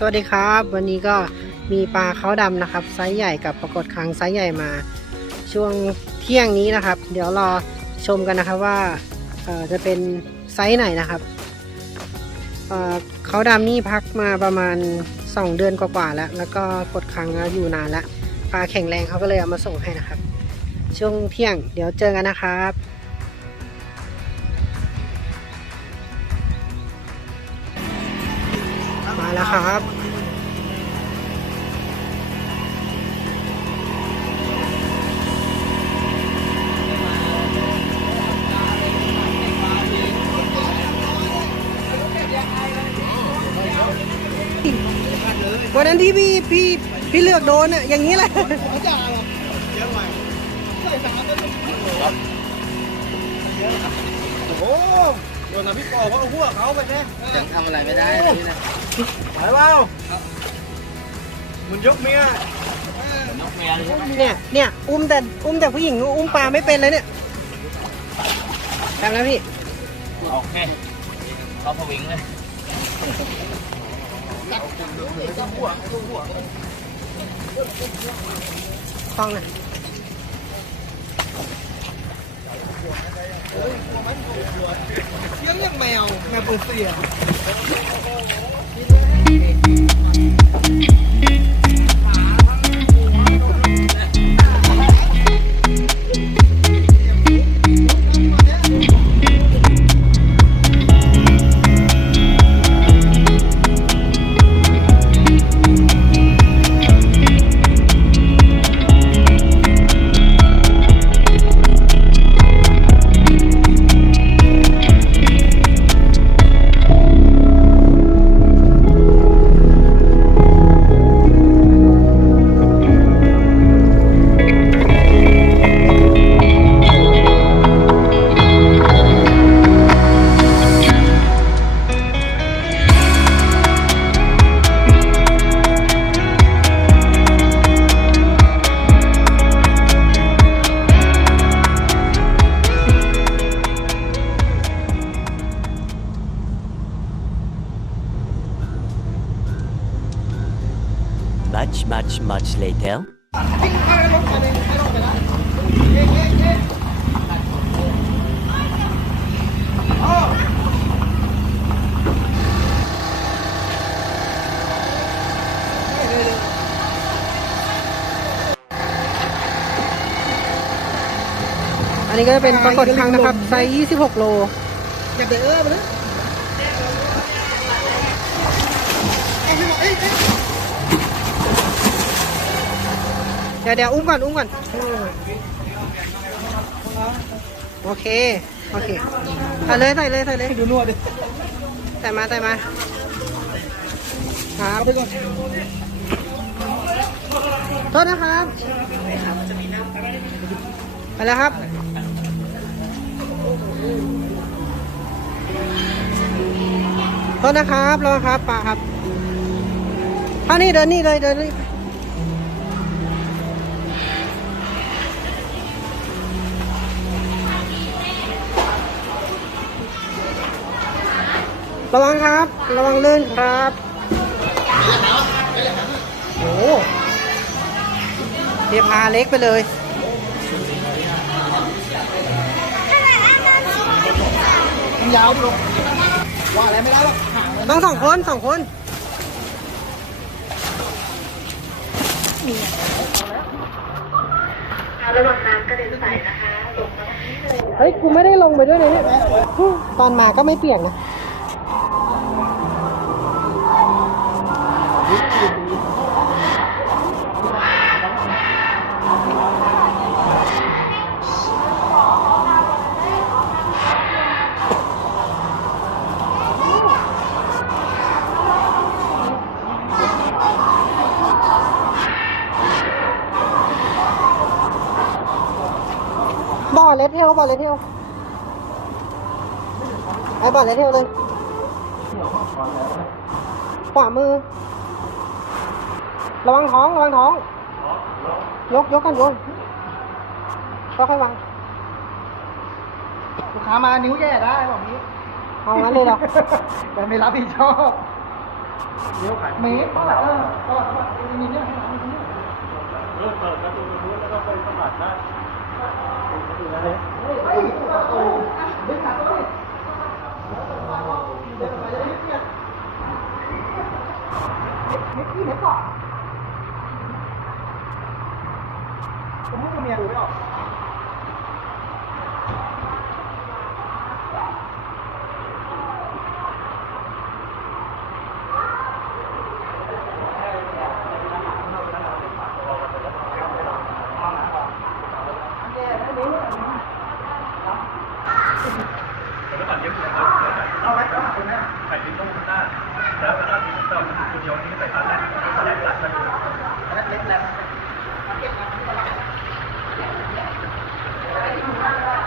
สวัสดีครับ วันนี้ก็มีปลาเขาดำนะครับไซส์ใหญ่กับปรากฏครั้งไซส์ใหญ่มา ช่วงเที่ยงนี้นะครับ เดี๋ยวรอชมกันนะครับว่าจะเป็นไซส์ไหนนะครับเเขาดำนี่พักมาประมาณ 2 เดือนกว่าๆแล้ว แล้วก็กดครั้งแล้วอยู่นานแล้วปลาแข็งแรงเขาก็เลยเอามาส่งให้นะครับ ช่วงเที่ยงเดี๋ยวเจอกันนะครับ แล้วครับวันนั้นที่พี่พี่พี่เลือกโดนอะอย่างนี้แหละ โดนทำพี่กอเพราะเอาหัวเขาไปแน่จะทำอะไรไม่ได้เลยนะไหวเปล่ามันยกเมียนกเมียเลยใช่ไหมเนี่ยเนี่ยอุ้มแต่อุ้มแต่ผู้หญิงอุ้มปลาไม่เป็นเลยเนี่ยทำแล้วพี่โอเคเขาพวิงเลยฟังนะ เสียงอย่ Much, much, much later. อันนี้ก็จะเป็นปรากฏครั้งนะครับ ไซส์26 โล อย่าไปเออมาเลย เดี๋ยวเดี๋ยวอุ้มก่อนอุ้มก่อนโอเค โอเคใส่เลยใส่เลยใส่เลยดูนวดดิใส่มาใส่มาครับไปก่อนโทษนะครับไปแล้วครับโทษนะครับรอครับป่าครับอันนี้เดินนี่เลยเดินนี่ ระวังครับ ระวังลื่นครับ โอ้โหเดี๋ยวพาเล็กไปเลยยาวดิลูกว่าอะไรไม่ได้หรอกหางมันต้องสองคนสองคนระวังน้ำกระเด็นใส่นะคะลงมาตรงนี้เลยเฮ้ย กูไม่ได้ลงไปด้วยเลยเนี่ยตอนมาก็ไม่เปียกนะ บ่อเลสเทลบ่อเลส ระวังท้อง ระวังท้อง ยกยกกันยกก็ค่อยวางลูกค้ามานิ้วแย่ได้บอกนี้เอางั้นเลยเหรอแต่ไม่รับผิดชอบเลี้ยวขายเมตรเท่าไหร่เออก็มีเนี่ยเริ่มเปิดประตูตรงนู้นแล้วก็ไปสมัครได้เฮ้ยเฮ้ยโอ้เผมว่าตัเมียดูไม่ออกเอาไว้ก็หาคนหน้าใส่ดิ้งต้องคนหน้าแล้วก็ดิ้งต้องตัวเดียวนี้ใส่ตาแหลกตาแหลกตัดมันเล็กแล้วเก็บมา Thank you.